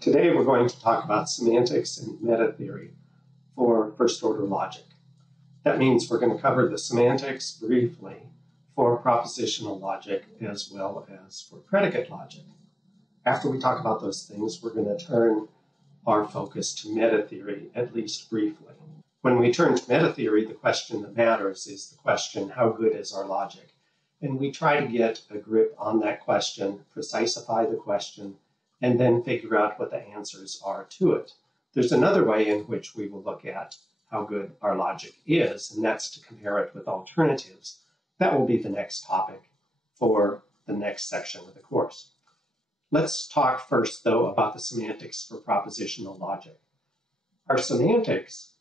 Today we're going to talk about semantics and metatheory for first-order logic. That means we're going to cover the semantics briefly for propositional logic as well as for predicate logic. After we talk about those things, we're going to turn our focus to metatheory, at least briefly. When we turn to metatheory, the question that matters is the question, how good is our logic? And we try to get a grip on that question, precisify the question, and then figure out what the answers are to it. There's another way in which we will look at how good our logic is, and that's to compare it with alternatives. That will be the next topic for the next section of the course. Let's talk first, though, about the semantics for propositional logic. Our semantics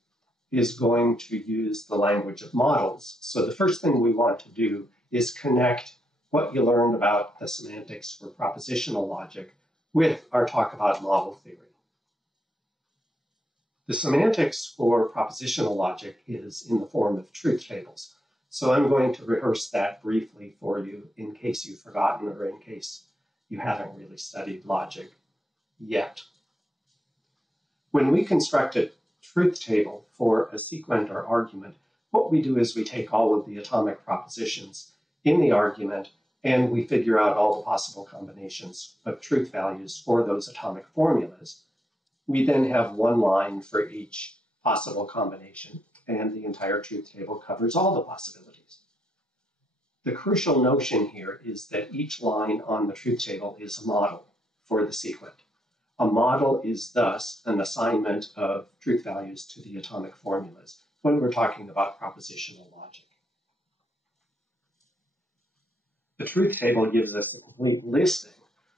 is going to use the language of models. So the first thing we want to do is connect what you learned about the semantics for propositional logic with our talk about model theory. The semantics for propositional logic is in the form of truth tables. So I'm going to rehearse that briefly for you in case you've forgotten or in case you haven't really studied logic yet. When we construct a truth table for a sequent or argument, what we do is we take all of the atomic propositions in the argument and we figure out all the possible combinations of truth values for those atomic formulas. We then have one line for each possible combination, and the entire truth table covers all the possibilities. The crucial notion here is that each line on the truth table is a model for the sequent. A model is thus an assignment of truth values to the atomic formulas when we're talking about propositional logic. The truth table gives us a complete listing.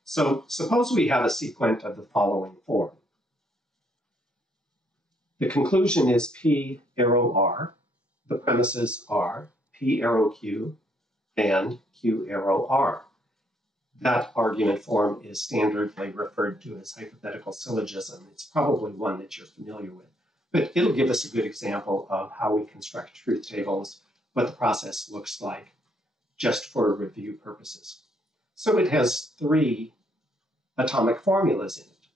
So suppose we have a sequent of the following form. The conclusion is P arrow R. The premises are P arrow Q and Q arrow R. That argument form is standardly referred to as hypothetical syllogism. It's probably one that you're familiar with, but it'll give us a good example of how we construct truth tables, what the process looks like, just for review purposes. So it has three atomic formulas in it.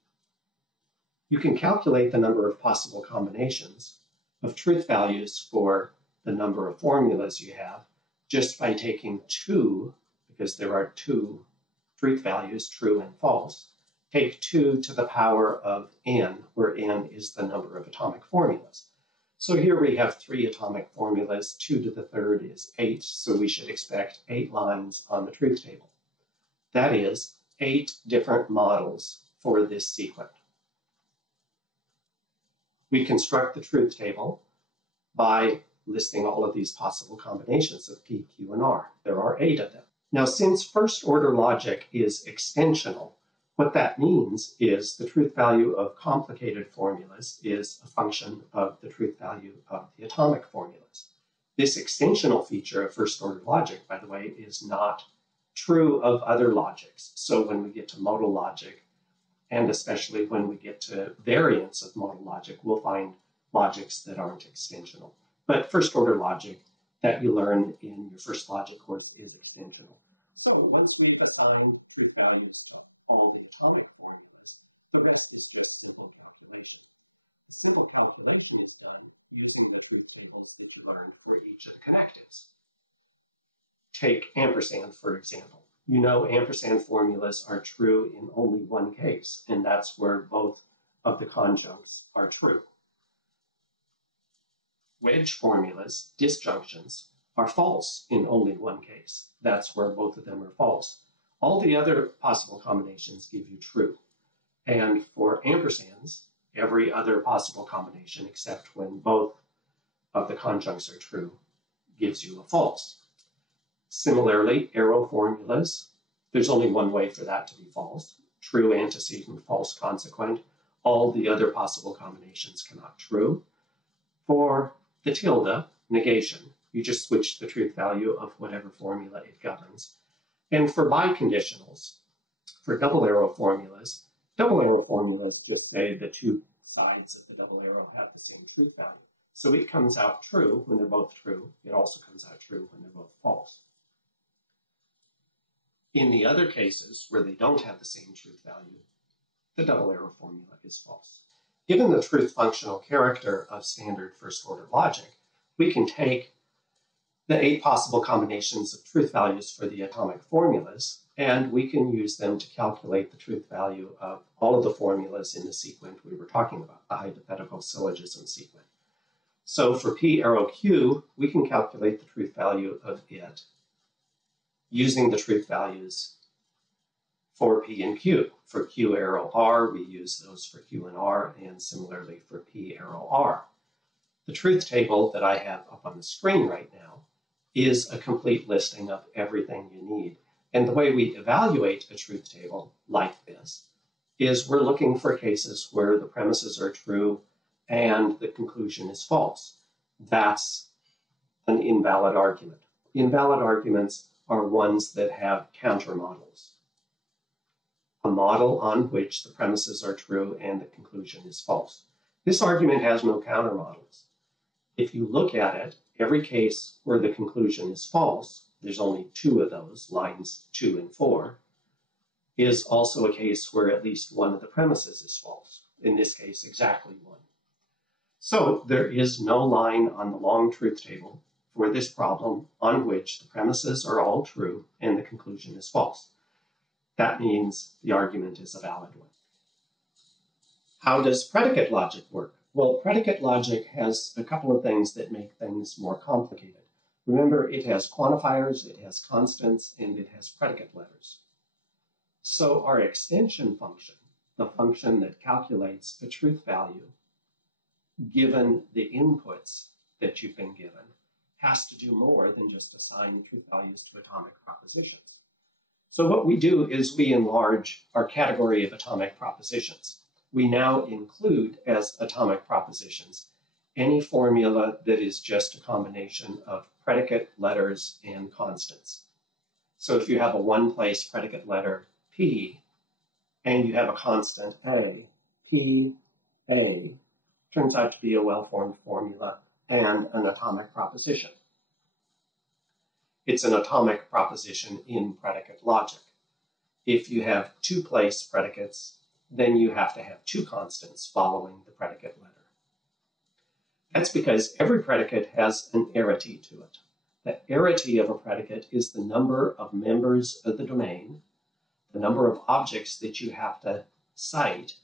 You can calculate the number of possible combinations of truth values for the number of formulas you have just by taking two, because there are two truth values, true and false. Take 2 to the power of n, where n is the number of atomic formulas. So here we have 3 atomic formulas, 2 to the third is 8, so we should expect 8 lines on the truth table. That is 8 different models for this sequent. We construct the truth table by listing all of these possible combinations of P, Q, and R. There are 8 of them. Now, since first-order logic is extensional, what that means is the truth value of complicated formulas is a function of the truth value of the atomic formulas. This extensional feature of first-order logic, by the way, is not true of other logics. So when we get to modal logic, and especially when we get to variants of modal logic, we'll find logics that aren't extensional. But first-order logic that you learn in your first logic course is extensional. So once we've assigned truth values to all the atomic formulas, the rest is just simple calculation. The simple calculation is done using the truth tables that you learned for each of the connectives. Take ampersand, for example. You know ampersand formulas are true in only one case, and that's where both of the conjuncts are true. Wedge formulas, disjunctions, are false in only one case. That's where both of them are false. All the other possible combinations give you true. And for ampersands, every other possible combination, except when both of the conjuncts are true, gives you a false. Similarly, arrow formulas, there's only one way for that to be false. True antecedent, false consequent. All the other possible combinations cannot true. For the tilde, negation, you just switch the truth value of whatever formula it governs. And for biconditionals, for double arrow formulas just say the two sides of the double arrow have the same truth value. So it comes out true when they're both true. It also comes out true when they're both false. In the other cases where they don't have the same truth value, the double arrow formula is false. Given the truth functional character of standard first-order logic, we can take the 8 possible combinations of truth values for the atomic formulas, and we can use them to calculate the truth value of all of the formulas in the sequence we were talking about, the hypothetical syllogism sequence. So for P arrow Q, we can calculate the truth value of it using the truth values for P and Q. For Q arrow R, we use those for Q and R, and similarly for P arrow R. The truth table that I have up on the screen right now is a complete listing of everything you need. And the way we evaluate a truth table like this is we're looking for cases where the premises are true and the conclusion is false. That's an invalid argument. Invalid arguments are ones that have counter models. A model on which the premises are true and the conclusion is false. This argument has no counter models. If you look at it, every case where the conclusion is false, there's only 2 of those, lines 2 and 4, is also a case where at least one of the premises is false. In this case, exactly 1. So there is no line on the long truth table for this problem on which the premises are all true and the conclusion is false. That means the argument is a valid one. How does predicate logic work? Well, predicate logic has a couple of things that make things more complicated. Remember, it has quantifiers, it has constants, and it has predicate letters. So our extension function, the function that calculates the truth value given the inputs that you've been given, has to do more than just assign truth values to atomic propositions. So what we do is we enlarge our category of atomic propositions. We now include as atomic propositions any formula that is just a combination of predicate letters and constants. So if you have a one-place predicate letter P and you have a constant A, P, A turns out to be a well-formed formula and an atomic proposition. It's an atomic proposition in predicate logic. If you have 2-place predicates, then you have to have 2 constants following the predicate letter. That's because every predicate has an arity to it. The arity of a predicate is the number of members of the domain, the number of objects that you have to cite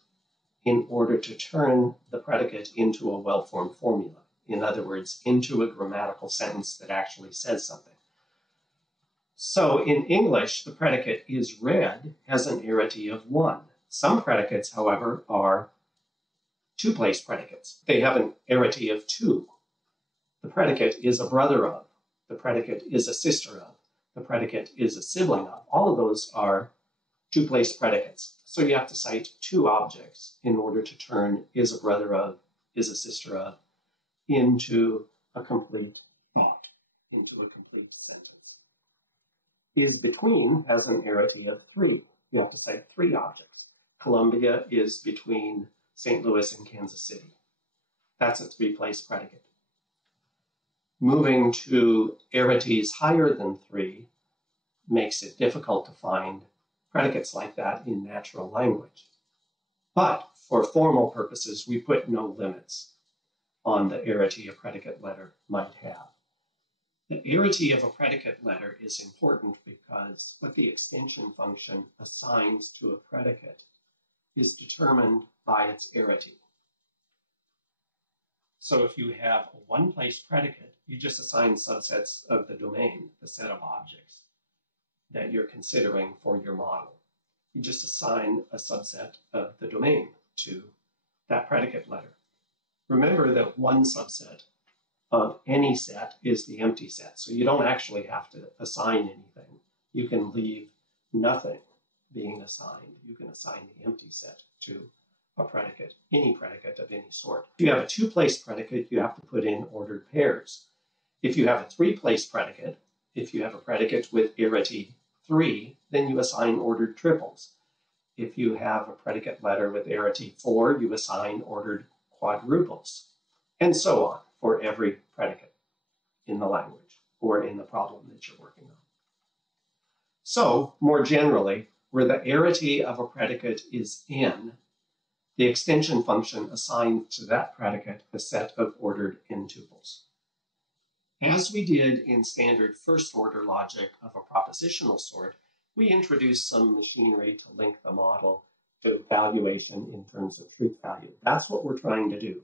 in order to turn the predicate into a well-formed formula. In other words, into a grammatical sentence that actually says something. So in English, the predicate is read has an arity of 1. Some predicates, however, are 2-place predicates. They have an arity of 2. The predicate is a brother of. The predicate is a sister of. The predicate is a sibling of. All of those are 2-place predicates. So you have to cite 2 objects in order to turn is a brother of, is a sister of, into a complete thought, into a complete sentence. Is between has an arity of 3. You have to cite 3 objects. Columbia is between St. Louis and Kansas City. That's a 3-place predicate. Moving to arities higher than 3 makes it difficult to find predicates like that in natural language. But for formal purposes, we put no limits on the arity a predicate letter might have. The arity of a predicate letter is important because what the extension function assigns to a predicate is determined by its arity. So if you have a 1-place predicate, you just assign subsets of the domain, the set of objects that you're considering for your model. You just assign a subset of the domain to that predicate letter. Remember that one subset of any set is the empty set, so you don't actually have to assign anything. You can leave nothing being assigned. You can assign the empty set to a predicate, any predicate of any sort. If you have a 2-place predicate, you have to put in ordered pairs. If you have a 3-place predicate, if you have a predicate with arity 3, then you assign ordered triples. If you have a predicate letter with arity 4, you assign ordered quadruples, and so on for every predicate in the language or in the problem that you're working on. So, more generally, where the arity of a predicate is n, the extension function assigns to that predicate a set of ordered n tuples. As we did in standard first-order logic of a propositional sort, we introduced some machinery to link the model to valuation in terms of truth value. That's what we're trying to do.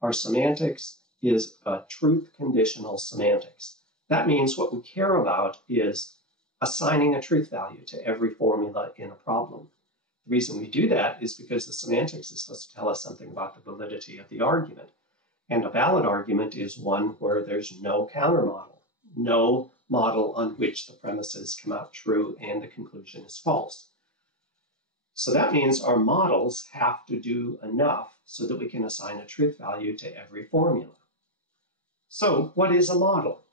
Our semantics is a truth-conditional semantics. That means what we care about is assigning a truth value to every formula in a problem. The reason we do that is because the semantics is supposed to tell us something about the validity of the argument. And a valid argument is one where there's no countermodel, no model on which the premises come out true and the conclusion is false. So that means our models have to do enough so that we can assign a truth value to every formula. So what is a model?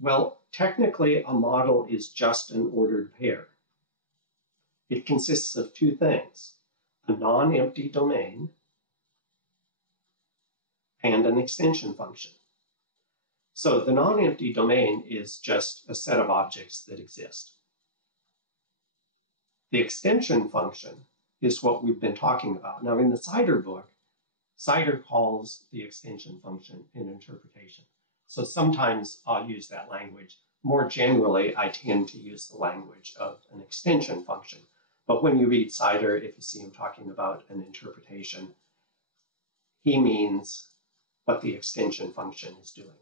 Well, technically, a model is just an ordered pair. It consists of two things, a non-empty domain and an extension function. So the non-empty domain is just a set of objects that exist. The extension function is what we've been talking about. Now, in the Cider book, Cider calls the extension function an interpretation. So sometimes I'll use that language. More generally, I tend to use the language of an extension function. But when you read Cider, if you see him talking about an interpretation, he means what the extension function is doing.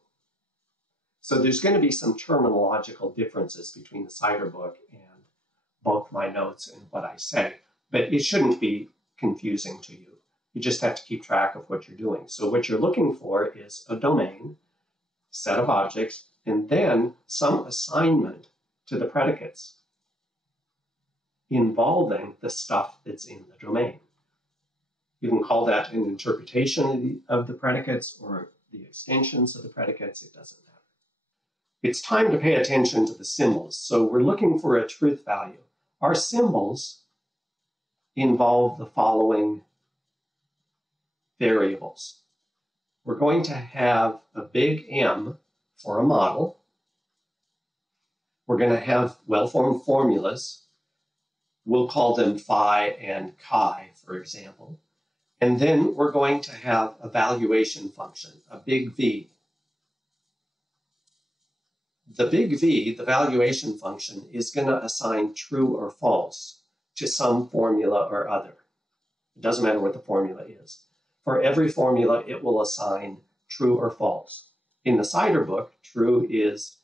So there's going to be some terminological differences between the Cider book and both my notes and what I say, but it shouldn't be confusing to you. You just have to keep track of what you're doing. So what you're looking for is a domain, set of objects, and then some assignment to the predicates involving the stuff that's in the domain. You can call that an interpretation of the predicates or the extensions of the predicates, it doesn't matter. It's time to pay attention to the symbols. So we're looking for a truth value. Our symbols involve the following variables. We're going to have a big M for a model. We're going to have well-formed formulas. We'll call them phi and chi, for example. And then we're going to have a valuation function, a big V. The big V, the valuation function, is going to assign true or false to some formula or other. It doesn't matter what the formula is. For every formula, it will assign true or false. In the Cider book, true is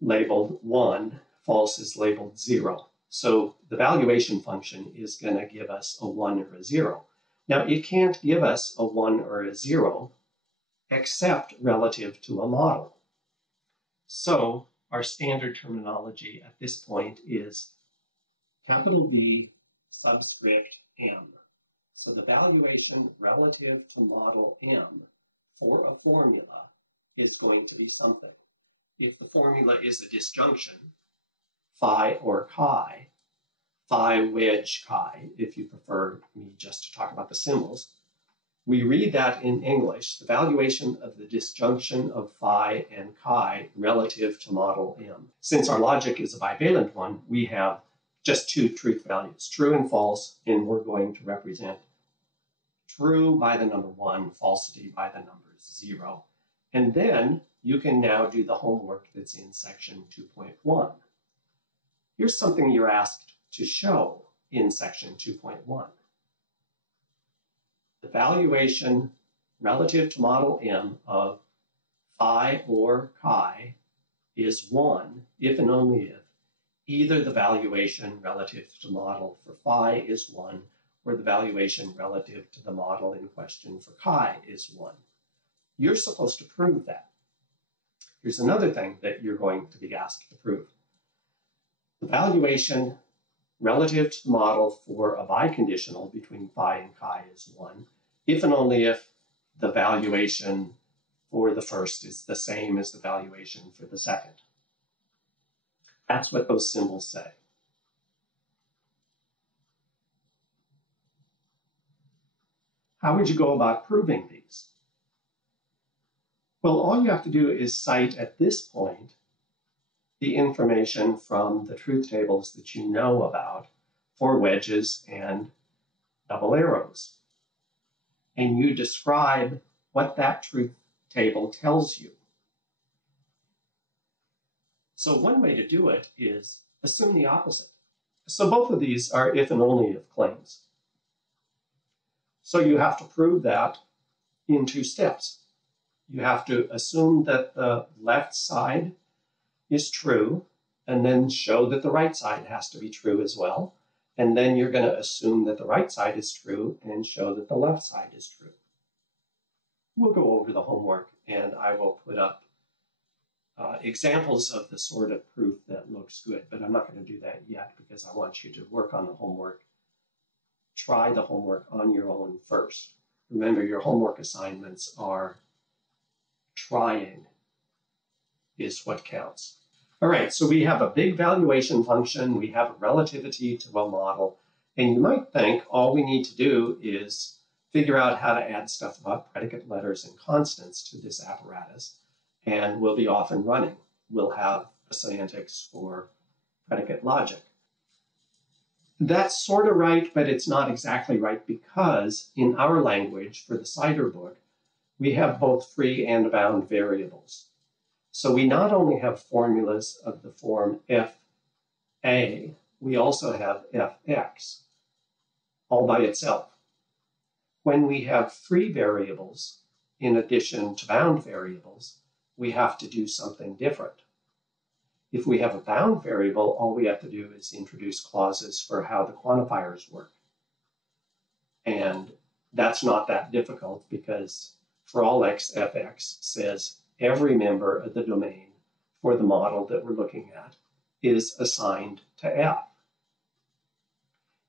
labeled 1, false is labeled 0. So the valuation function is going to give us a 1 or a 0. Now, it can't give us a 1 or a 0 except relative to a model. So our standard terminology at this point is capital V subscript M. So the valuation relative to model M for a formula is going to be something. If the formula is a disjunction, phi or chi, phi wedge chi, if you prefer me just to talk about the symbols, we read that in English, the valuation of the disjunction of phi and chi relative to model M. Since our logic is a bivalent one, we have just two truth values, true and false, and we're going to represent true by the number 1, falsity by the number 0. And then you can now do the homework that's in section 2.1. Here's something you're asked to show in section 2.1. The valuation relative to model M of phi or chi is 1 if and only if either the valuation relative to the model for phi is 1 or the valuation relative to the model in question for chi is 1. You're supposed to prove that. Here's another thing that you're going to be asked to prove. The valuation relative to the model for a biconditional between phi and chi is 1, if and only if the valuation for the first is the same as the valuation for the second. That's what those symbols say. How would you go about proving these? Well, all you have to do is cite at this point the information from the truth tables that you know about for wedges and double arrows. and you describe what that truth table tells you. So one way to do it is assume the opposite. So both of these are if and only if claims. So you have to prove that in 2 steps. You have to assume that the left side is true, and then show that the right side has to be true as well. And then you're going to assume that the right side is true and show that the left side is true. We'll go over the homework, and I will put up examples of the sort of proof that looks good, but I'm not going to do that yet because I want you to work on the homework. Try the homework on your own first. Remember, your homework assignments are trying is what counts. All right, so we have a big valuation function, we have a relativity to a model, and you might think all we need to do is figure out how to add stuff about predicate letters and constants to this apparatus, and we'll be off and running. We'll have a semantics for predicate logic. That's sort of right, but it's not exactly right because in our language, for the CIDR book, we have both free and bound variables. So we not only have formulas of the form FA, we also have FX all by itself. When we have free variables in addition to bound variables, we have to do something different. If we have a bound variable, all we have to do is introduce clauses for how the quantifiers work. And that's not that difficult because for all x, fx says every member of the domain for the model that we're looking at is assigned to f.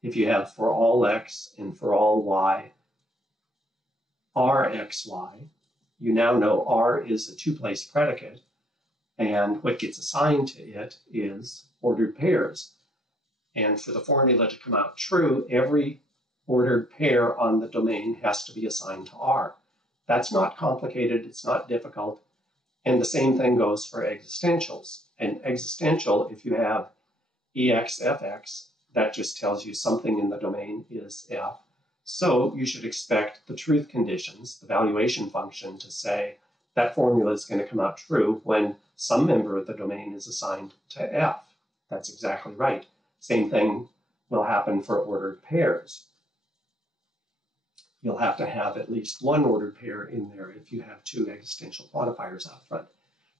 If you have for all x and for all y, rxy, you now know r is a 2-place predicate, and what gets assigned to it is ordered pairs. And for the formula to come out true, every ordered pair on the domain has to be assigned to r. That's not complicated, it's not difficult. And the same thing goes for existentials. And existential, if you have ex, fx, that just tells you something in the domain is f. So you should expect the truth conditions, the valuation function, to say that formula is going to come out true when some member of the domain is assigned to f. That's exactly right. Same thing will happen for ordered pairs. You'll have to have at least one ordered pair in there if you have 2 existential quantifiers out front.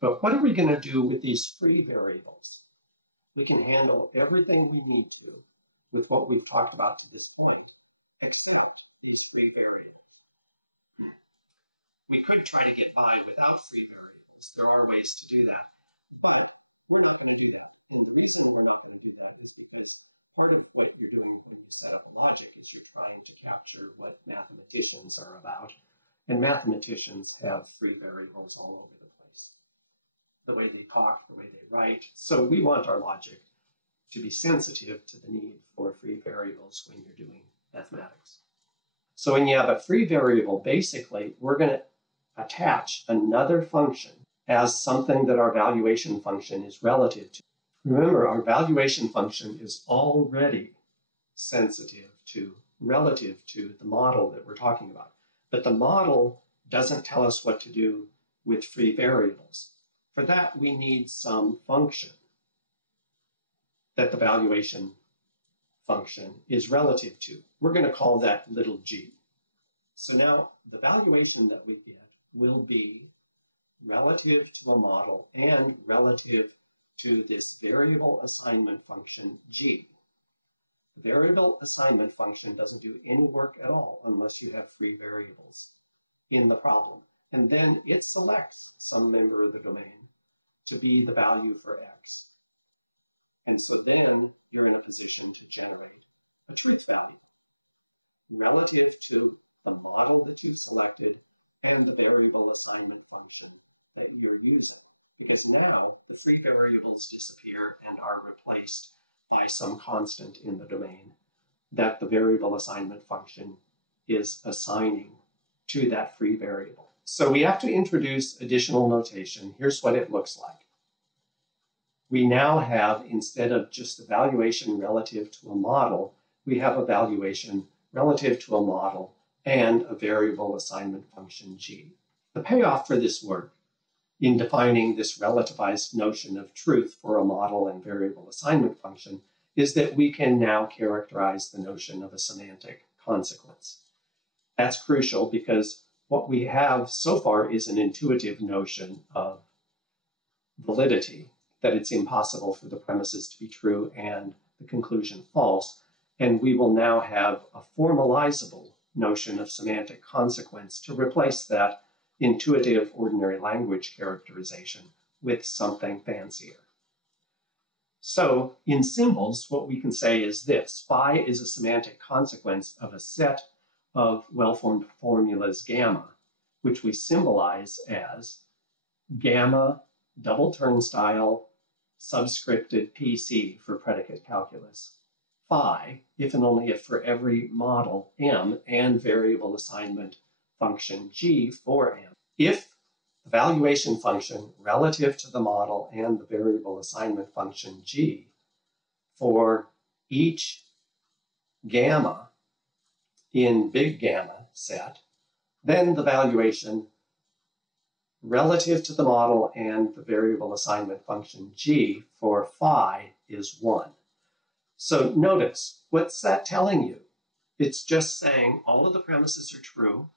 But what are we going to do with these free variables? We can handle everything we need to with what we've talked about to this point, except these free variables. We could try to get by without free variables. There are ways to do that, but we're not going to do that. And the reason we're not going to do that is because part of what you're doing when you set up a logic is you're trying to capture what mathematicians are about. And mathematicians have free variables all over the place. The way they talk, the way they write. So we want our logic to be sensitive to the need for free variables when you're doing mathematics. So when you have a free variable, basically, we're going to attach another function as something that our valuation function is relative to. Remember, our valuation function is already sensitive to, relative to the model that we're talking about. But the model doesn't tell us what to do with free variables. For that, we need some function that the valuation function is relative to. We're going to call that little g. So now the valuation that we get will be relative to a model and relative to this variable assignment function g. The variable assignment function doesn't do any work at all unless you have free variables in the problem. And then it selects some member of the domain to be the value for x. And so then you're in a position to generate a truth value relative to the model that you've selected and the variable assignment function that you're using. Because now the free variables disappear and are replaced by some constant in the domain that the variable assignment function is assigning to that free variable. So we have to introduce additional notation. Here's what it looks like. We now have, instead of just a valuation relative to a model, we have a valuation relative to a model and a variable assignment function g. The payoff for this work in defining this relativized notion of truth for a model and variable assignment function is that we can now characterize the notion of a semantic consequence. That's crucial because what we have so far is an intuitive notion of validity, that it's impossible for the premises to be true and the conclusion false, and we will now have a formalizable notion of semantic consequence to replace that intuitive ordinary language characterization with something fancier. So in symbols, what we can say is this: phi is a semantic consequence of a set of well-formed formulas gamma, which we symbolize as gamma double turnstile subscripted PC for predicate calculus. Phi, if and only if for every model M and variable assignment function G for M. If the valuation function relative to the model and the variable assignment function G for each gamma in big gamma set, then the valuation relative to the model and the variable assignment function G for phi is 1. So notice, what's that telling you? It's just saying all of the premises are true,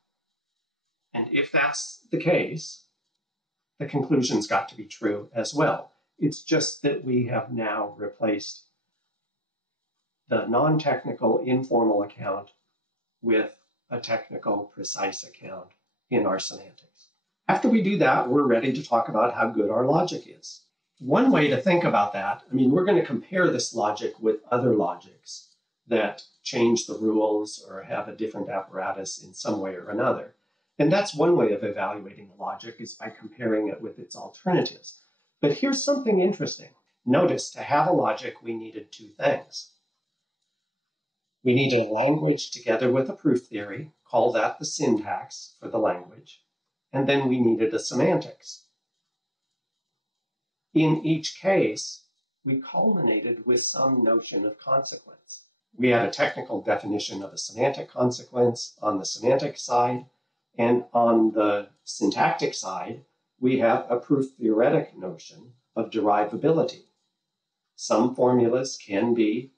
and if that's the case, the conclusion's got to be true as well. It's just that we have now replaced the non-technical informal account with a technical precise account in our semantics. After we do that, we're ready to talk about how good our logic is. One way to think about that, we're going to compare this logic with other logics that change the rules or have a different apparatus in some way or another. And that's one way of evaluating the logic, is by comparing it with its alternatives. But here's something interesting. Notice, to have a logic, we needed two things. We needed a language together with a proof theory, call that the syntax for the language, and then we needed a semantics. In each case, we culminated with some notion of consequence. We had a technical definition of a semantic consequence on the semantic side, and on the syntactic side, we have a proof theoretic notion of derivability. Some formulas can be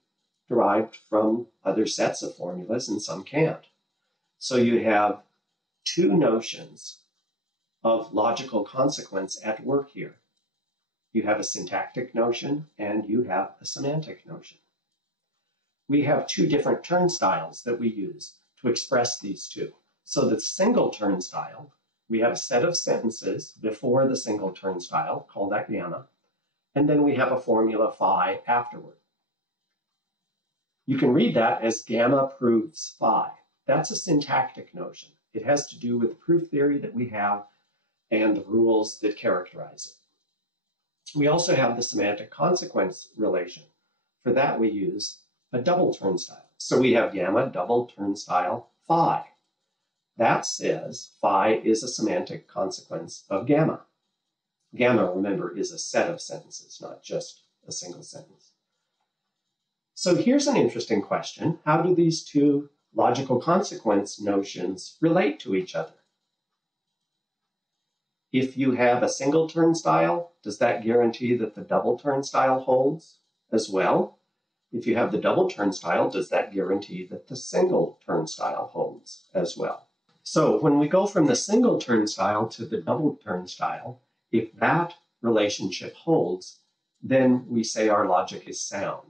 derived from other sets of formulas and some can't. So you have two notions of logical consequence at work here. You have a syntactic notion and you have a semantic notion. We have two different turnstiles that we use to express these two. So the single turnstile, we have a set of sentences before the single turnstile, call that gamma, and then we have a formula phi afterward. You can read that as gamma proves phi. That's a syntactic notion. It has to do with the proof theory that we have and the rules that characterize it. We also have the semantic consequence relation. For that, we use a double turnstile. So we have gamma double turnstile phi. That says phi is a semantic consequence of gamma. Gamma, remember, is a set of sentences, not just a single sentence. So here's an interesting question. How do these two logical consequence notions relate to each other? If you have a single turnstile, does that guarantee that the double turnstile holds as well? If you have the double turnstile, does that guarantee that the single turnstile holds as well? So when we go from the single turnstile to the double turnstile, if that relationship holds, then we say our logic is sound.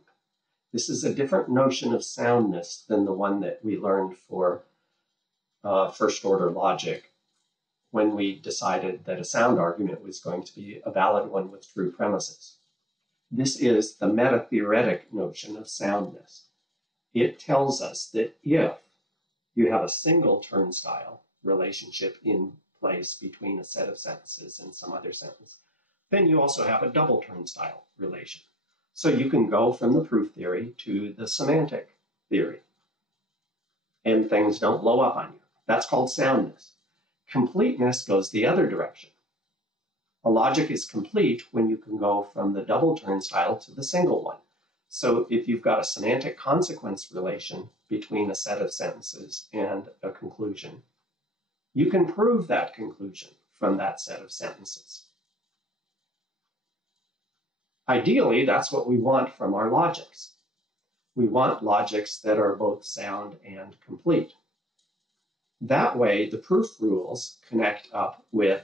This is a different notion of soundness than the one that we learned for first-order logic when we decided that a sound argument was going to be a valid one with true premises. This is the metatheoretic notion of soundness. It tells us that if you have a single turnstile relationship in place between a set of sentences and some other sentence, then you also have a double turnstile relation. So you can go from the proof theory to the semantic theory, and things don't blow up on you. That's called soundness. Completeness goes the other direction. A logic is complete when you can go from the double turnstile to the single one. So if you've got a semantic consequence relation between a set of sentences and a conclusion, you can prove that conclusion from that set of sentences. Ideally, that's what we want from our logics. We want logics that are both sound and complete. That way, the proof rules connect up with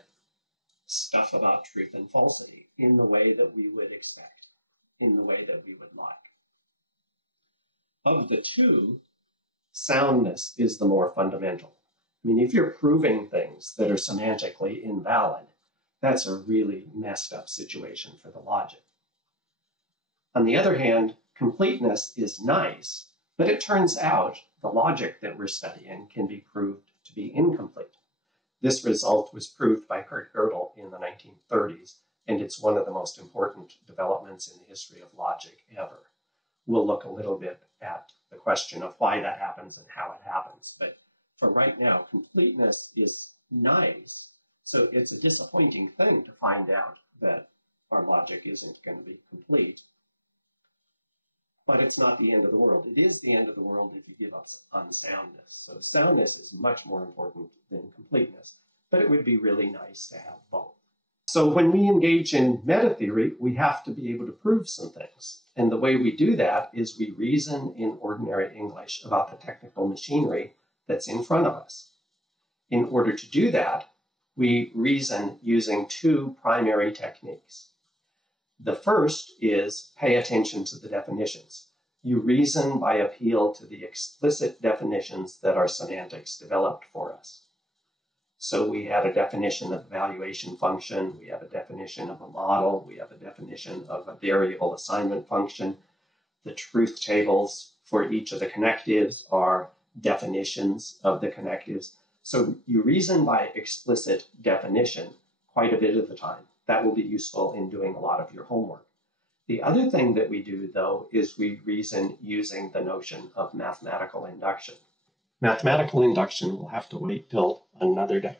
stuff about truth and falsity in the way that we would expect, in the way that we would like. Of the two, soundness is the more fundamental. I mean, if you're proving things that are semantically invalid, that's a really messed up situation for the logic. On the other hand, completeness is nice, but it turns out the logic that we're studying can be proved to be incomplete. This result was proved by Kurt Gödel in the 1930s, and it's one of the most important developments in the history of logic ever. We'll look a little bit at the question of why that happens and how it happens. But for right now, completeness is nice, so it's a disappointing thing to find out that our logic isn't going to be complete. But it's not the end of the world. It is the end of the world if you give up on soundness. So soundness is much more important than completeness, but it would be really nice to have both. So when we engage in metatheory, we have to be able to prove some things. And the way we do that is we reason in ordinary English about the technical machinery that's in front of us. In order to do that, we reason using two primary techniques. The first is pay attention to the definitions. You reason by appeal to the explicit definitions that our semantics developed for us. So we have a definition of evaluation function, we have a definition of a model, we have a definition of a variable assignment function. The truth tables for each of the connectives are definitions of the connectives. So you reason by explicit definition quite a bit of the time. That will be useful in doing a lot of your homework. The other thing that we do, though, is we reason using the notion of mathematical induction. Mathematical induction will have to wait till another day.